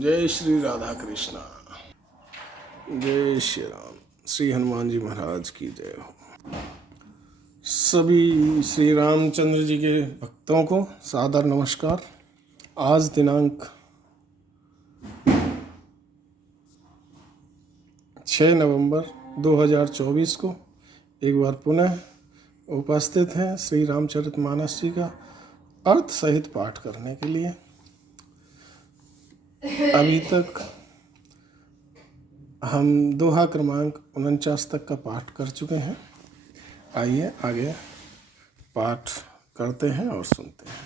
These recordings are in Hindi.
जय श्री राधा कृष्णा। जय श्री राम। श्री हनुमान जी महाराज की जय हो। सभी श्री रामचंद्र जी के भक्तों को सादर नमस्कार। आज दिनांक 6 नवंबर 2024 को एक बार पुनः उपस्थित हैं श्री रामचरितमानस जी का अर्थ सहित पाठ करने के लिए। अभी तक हम दोहा क्रमांक 49 तक का पाठ कर चुके हैं। आइए आगे पाठ करते हैं और सुनते हैं।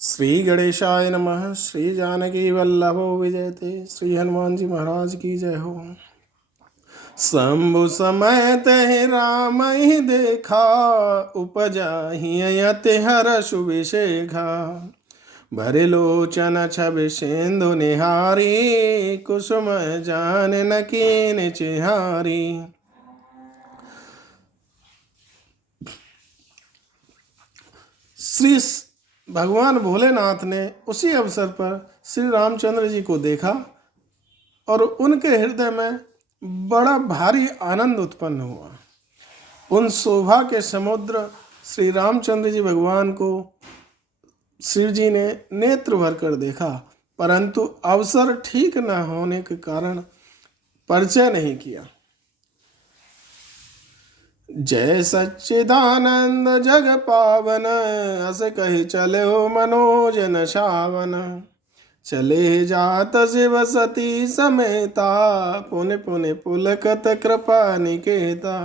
श्री गणेशाय नमः। श्री जानकी वल्लभो विजयते। श्री हनुमान जी महाराज की जय हो। शंभु समय तहि राम ही देखा, उपजाहि अति हर्ष विशेखा। भरे लोचन छवि सिंधु निहारी, कुसुम जान न कीन चिहारी। श्री भगवान भोलेनाथ ने उसी अवसर पर श्री रामचंद्र जी को देखा और उनके हृदय में बड़ा भारी आनंद उत्पन्न हुआ। उन शोभा के समुद्र श्री रामचंद्र जी भगवान को शिव जी ने नेत्र भर कर देखा, परंतु अवसर ठीक न होने के कारण परिचय नहीं किया। जय सच्चिदानंद जग पावन, अस कही चले हो मनोज न शावन। चले जात शिव सती समेता, पुण्य पुण्य पुलकत कृपा निकेता।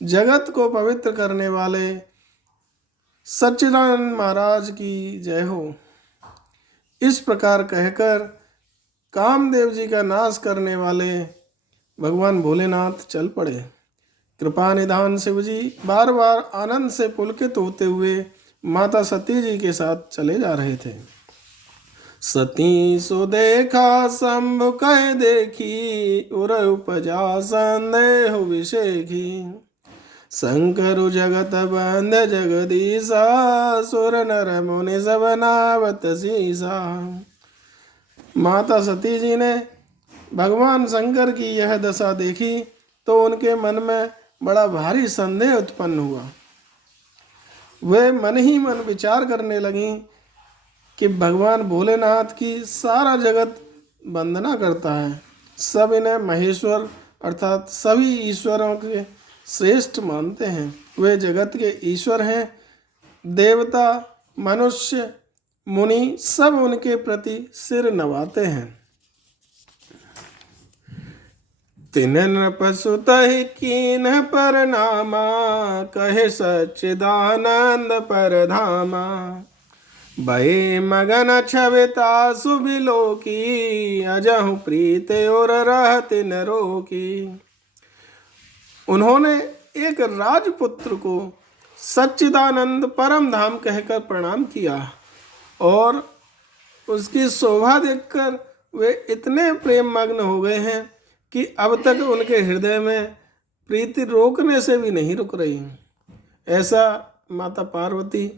जगत को पवित्र करने वाले सच्चिदानंद महाराज की जय हो। इस प्रकार कहकर कामदेव जी का नाश करने वाले भगवान भोलेनाथ चल पड़े। कृपा निधान शिव जी बार बार आनंद से पुलकित होते हुए माता सती जी के साथ चले जा रहे थे। सती सो देखा शंभु कह देखी, उर उपजा संदेह विशेखी। शंकर जगत बंद जगदीशा, सुर नर मुनि सब नावत सीसा। माता सती जी ने भगवान शंकर की यह दशा देखी तो उनके मन में बड़ा भारी संदेह उत्पन्न हुआ। वे मन ही मन विचार करने लगी कि भगवान भोलेनाथ की सारा जगत वंदना करता है, सब इन्हें महेश्वर अर्थात सभी ईश्वरों के श्रेष्ठ मानते हैं। वे जगत के ईश्वर हैं। देवता मनुष्य मुनि सब उनके प्रति सिर नवाते हैं। तिन नृपसुत कीन परनामा, कहे सच्चिदानंद परधामा। भय मगन छविता सुबिलोकी, अजहु प्रीत और रहति न रोकी। उन्होंने एक राजपुत्र को सच्चिदानंद परम धाम कहकर प्रणाम किया और उसकी शोभा देखकर वे इतने प्रेम मग्न हो गए हैं कि अब तक उनके हृदय में प्रीति रोकने से भी नहीं रुक रही। ऐसा माता पार्वती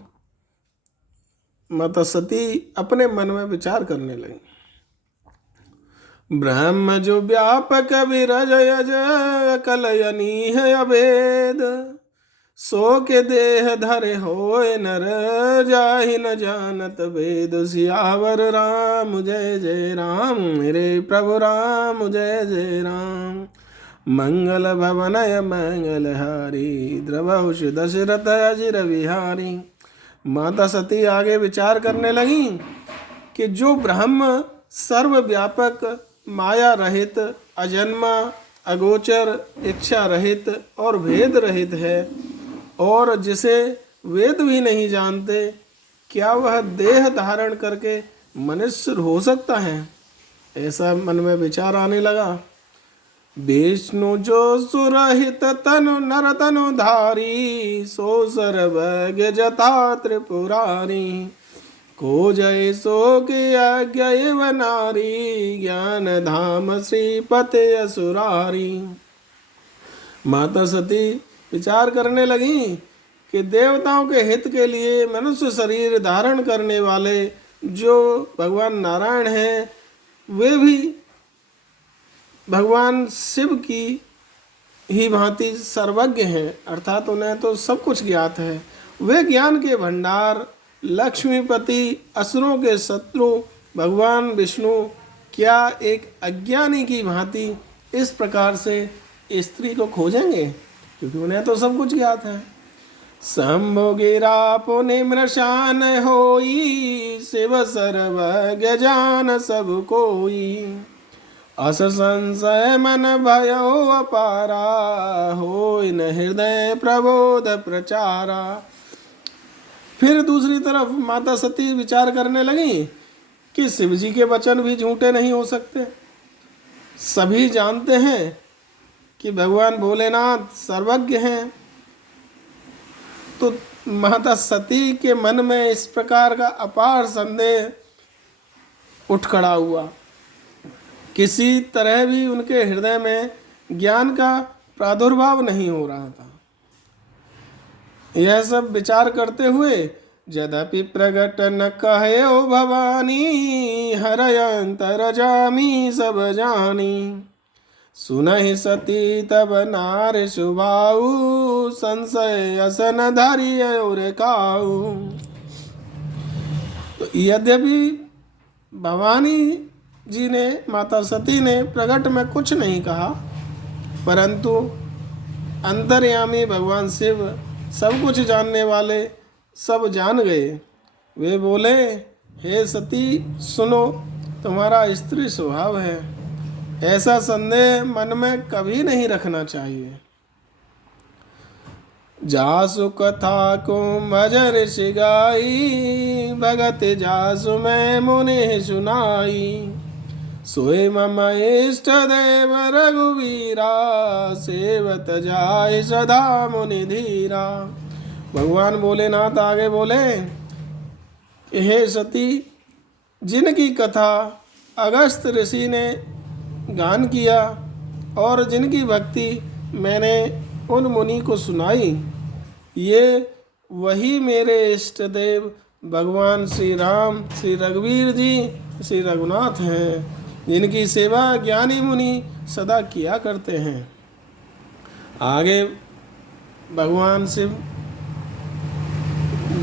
माता सती अपने मन में विचार करने लगी। ब्रह्म जो व्यापक विरज यज, कलयनी है अभेद। सो के देह धरे होए नर, जाहि न जानत वेद। सियावर राम जय जय राम, मेरे प्रभु राम जय जय राम। मंगल भवनय मंगलहारी, द्रवहुष दशरथ अजिर विहारी। माता सती आगे विचार करने लगी कि जो ब्रह्म सर्वव्यापक माया रहित अजन्मा अगोचर इच्छा रहित और भेद रहित है और जिसे वेद भी नहीं जानते, क्या वह देह धारण करके मनुष्य हो सकता है? ऐसा मन में विचार आने लगा। विष्णु जो सुरहित तनु नर तनु धारी, सो सर्वज्ञ जथा त्रिपुरारी। को जय सो की आज्ञा एव नारी, ज्ञान धाम श्रीपते असुरारी। माता सती विचार करने लगी कि देवताओं के हित के लिए मनुष्य शरीर धारण करने वाले जो भगवान नारायण हैं वे भी भगवान शिव की ही भांति सर्वज्ञ हैं, अर्थात उन्हें तो सब कुछ ज्ञात है। वे ज्ञान के भंडार, लक्ष्मीपति, असुरों के शत्रु भगवान विष्णु क्या एक अज्ञानी की भांति इस प्रकार से स्त्री को खोजेंगे, क्योंकि उन्हें तो सब कुछ ज्ञात है। शंभु गिरा पुनि मृषान होई, शिव सर्वज्ञ जान सब कोई। अस संशय मन भयो अपारा, होई न हृदय प्रबोध प्रचारा। फिर दूसरी तरफ माता सती विचार करने लगी कि शिव जी के वचन भी झूठे नहीं हो सकते। सभी जानते हैं कि भगवान भोलेनाथ सर्वज्ञ हैं, तो माता सती के मन में इस प्रकार का अपार संदेह उठ खड़ा हुआ। किसी तरह भी उनके हृदय में ज्ञान का प्रादुर्भाव नहीं हो रहा था। यह सब विचार करते हुए यद्यपि प्रगट न कहे ओ भवानी, हरय अंतर जामी सब जानी। सुनहि सती तब नार सुभाऊ, संशय असन धरि और काऊ। तो यद्यपि भवानी जी ने, माता सती ने प्रगट में कुछ नहीं कहा, परंतु अंतर्यामी भगवान शिव, सब कुछ जानने वाले, सब जान गए। वे बोले, हे सती सुनो, तुम्हारा स्त्री स्वभाव है, ऐसा संदेह मन में कभी नहीं रखना चाहिए। जासु कथा को भज ऋषि गाई, भगत जासु मैं मुनि सुनाई। सोए मम इष्ट देव रघुवीरा, सेवत जाय सदा मुनि धीरा। भगवान भोलेनाथ आगे बोले, हे सती, जिनकी कथा अगस्त ऋषि ने गान किया और जिनकी भक्ति मैंने उन मुनि को सुनाई, ये वही मेरे इष्ट देव भगवान श्री राम, श्री रघुवीर जी, श्री रघुनाथ हैं, जिनकी सेवा ज्ञानी मुनि सदा किया करते हैं। आगे भगवान शिव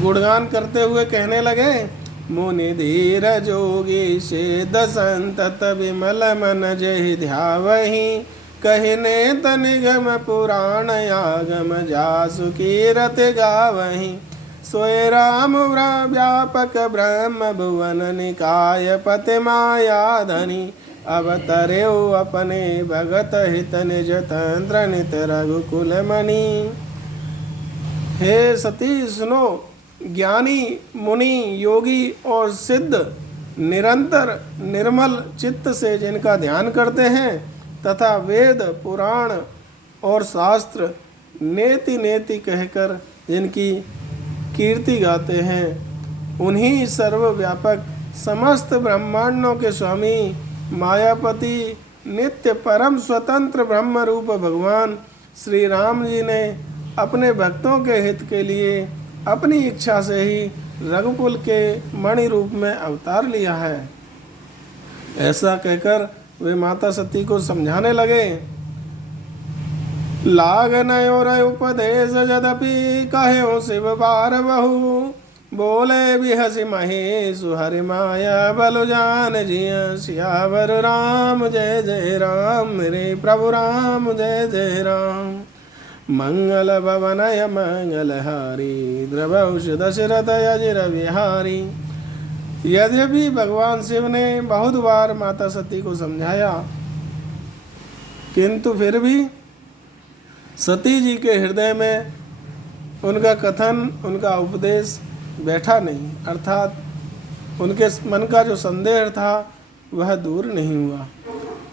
गुणगान करते हुए कहने लगे, मुनि धीर जोगी से दसंत विमल मन जहि ध्यावहि। कहने तनिगम पुराण आगम जासु कीरत गावहि। सोय राम व्यापक ब्रह्म भुवन निकाय पति माया धनी। अवतरेउ अपने भगत हित निज तंत्र नित रघुकुल मणि। हे सती सुनो, ज्ञानी मुनि योगी और सिद्ध निरंतर निर्मल चित्त से जिनका ध्यान करते हैं तथा वेद पुराण और शास्त्र नेति नेति कहकर जिनकी कीर्ति गाते हैं, उन्हीं सर्वव्यापक समस्त ब्रह्मांडों के स्वामी मायापति नित्य परम स्वतंत्र ब्रह्म रूप भगवान श्री राम जी ने अपने भक्तों के हित के लिए अपनी इच्छा से ही रघुकुल के मणि रूप में अवतार लिया है। ऐसा कहकर वे माता सती को समझाने लगे। लागन और उपदेश यद्यपि कहे शिव बार बहु। बोले भी हसी महेशु हरि माया बलु जान जिया। सियावर राम जय जय राम, मेरे प्रभु राम जय जय राम। मंगल भवनय मंगल हारी, द्रवौष दशरथ अजिर विहारी। यद्यपि भगवान शिव ने बहुत बार माता सती को समझाया, किंतु फिर भी सती जी के हृदय में उनका कथन, उनका उपदेश बैठा नहीं, अर्थात उनके मन का जो संदेह था वह दूर नहीं हुआ।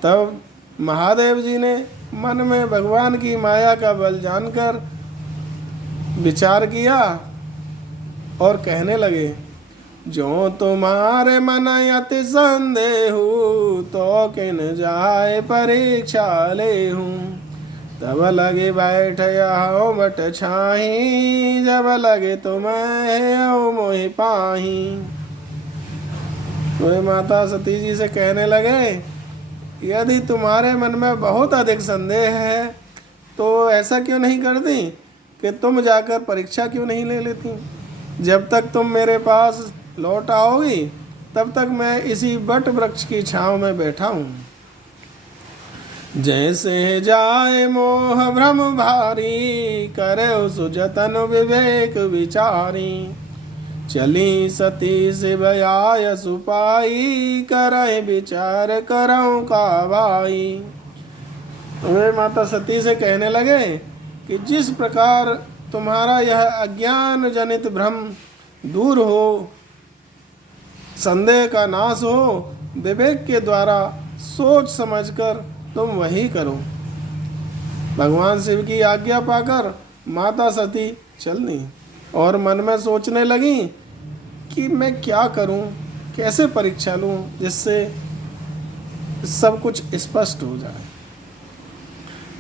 तब महादेव जी ने मन में भगवान की माया का बल जानकर विचार किया और कहने लगे, जो तुम्हारे मन अति संदेह तो किन जाए परीक्षा ले हूँ। तब लगे बैठ आओ मट छाही, जब लगे तुम्हें आओ मोहि पाही। वे माता सती जी से कहने लगे, यदि तुम्हारे मन में बहुत अधिक संदेह है तो ऐसा क्यों नहीं करती कि तुम जाकर परीक्षा क्यों नहीं ले लेती। जब तक तुम मेरे पास लौट आओगी तब तक मैं इसी बट वृक्ष की छांव में बैठा हूँ। जैसे जाए मोह भ्रम भारी, करे सुजतन विवेक विचारी। चली सती शिव आय सुपाई, करे विचार करऊं का भाई। वे माता सती से कहने लगे कि जिस प्रकार तुम्हारा यह अज्ञान जनित भ्रम दूर हो, संदेह का नाश हो, विवेक के द्वारा सोच समझकर तुम वही करो। भगवान शिव की आज्ञा पाकर माता सती चलनी और मन में सोचने लगी कि मैं क्या करूं, कैसे परीक्षा लूं जिससे सब कुछ स्पष्ट हो जाए।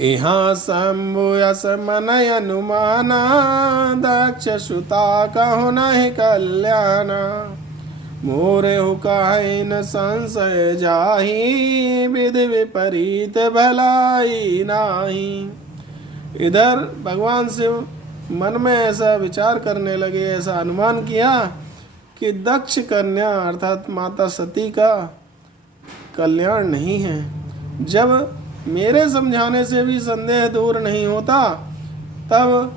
यहाँ शंभु यस मनय अनुमाना, दक्ष सुता कहो नहीं कल्याणा। मोरे हुकाइन संशय जाही, विधि विपरीत भलाई नाही। इधर भगवान शिव मन में ऐसा विचार करने लगे, ऐसा अनुमान किया कि दक्ष कन्या अर्थात माता सती का कल्याण नहीं है। जब मेरे समझाने से भी संदेह दूर नहीं होता तब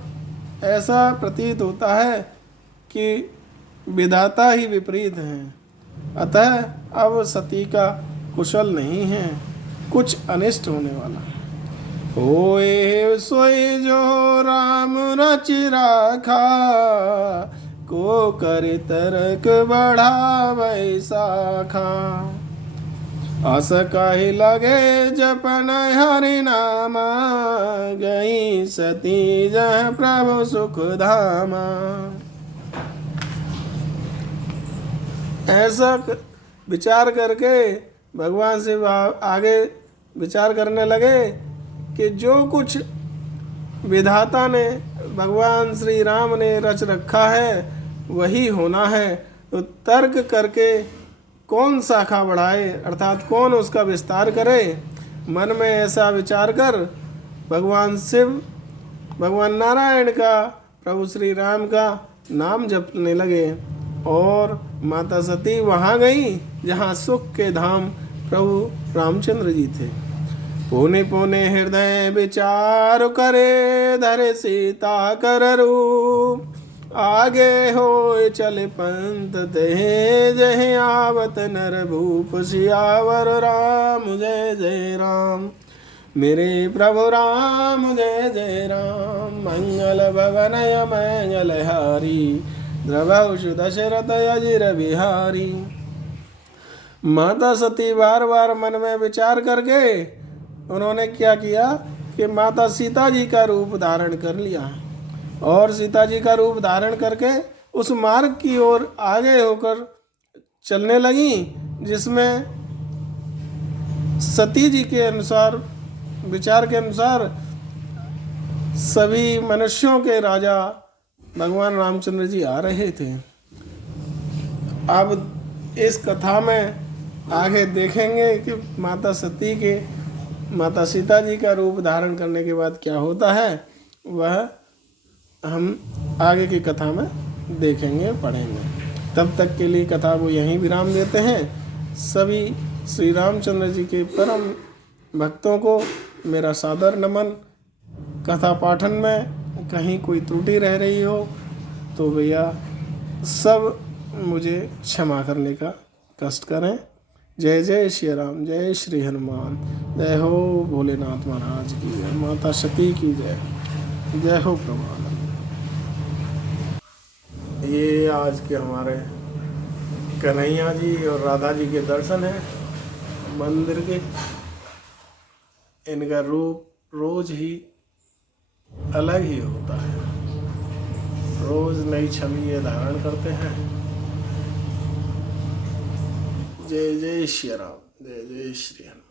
ऐसा प्रतीत होता है कि विधाता ही विपरीत हैं। अतः अब सती का कुशल नहीं है, कुछ अनिष्ट होने वाला है। होए सोए जो राम रच राखा, को करे तर्क बढ़ावे शाखा। अस कहि लगे जपन हरि नामा, गई सती जह प्रभु सुख धामा। ऐसा विचार करके भगवान शिव आगे विचार करने लगे कि जो कुछ विधाता ने, भगवान श्री राम ने रच रखा है वही होना है। तो तर्क करके कौन शाखा बढ़ाए अर्थात कौन उसका विस्तार करे। मन में ऐसा विचार कर भगवान शिव, भगवान नारायण का, प्रभु श्री राम का नाम जपने लगे और माता सती वहाँ गई जहाँ सुख के धाम प्रभु रामचंद्र जी थे। पुनि पुनि हृदय विचार करे, धरे सीता कर रूप। आगे हो चले पंथ ते, जय आवत नर भूप। सियावर राम जय जय राम, मेरे प्रभु राम जय जय राम। मंगल भवनय मंगल हारी, द्रवहुषु दशरथ अजिर बिहारी। माता सती बार बार मन में विचार करके उन्होंने क्या किया कि माता सीता जी का रूप धारण कर लिया और सीता जी का रूप धारण करके उस मार्ग की ओर आगे होकर चलने लगी जिसमें सती जी के अनुसार, विचार के अनुसार सभी मनुष्यों के राजा भगवान रामचंद्र जी आ रहे थे। अब इस कथा में आगे देखेंगे कि माता सीता जी का रूप धारण करने के बाद क्या होता है, वह हम आगे की कथा में देखेंगे, पढ़ेंगे। तब तक के लिए कथा को यहीं विराम देते हैं। सभी श्री रामचंद्र जी के परम भक्तों को मेरा सादर नमन। कथा पाठन में कहीं कोई त्रुटि रह रही हो तो भैया सब मुझे क्षमा करने का कष्ट करें। जय जय श्री राम, जय श्री हनुमान, जय हो भोलेनाथ महाराज की जय, माता सती की जय, जय हो प्रभु। ये आज के हमारे कन्हैया जी और राधा जी के दर्शन हैं मंदिर के। इनका रूप रोज ही अलग ही होता है, रोज नई छवि ये धारण करते हैं। जय जय श्री राम, जय जय श्री हनुमान।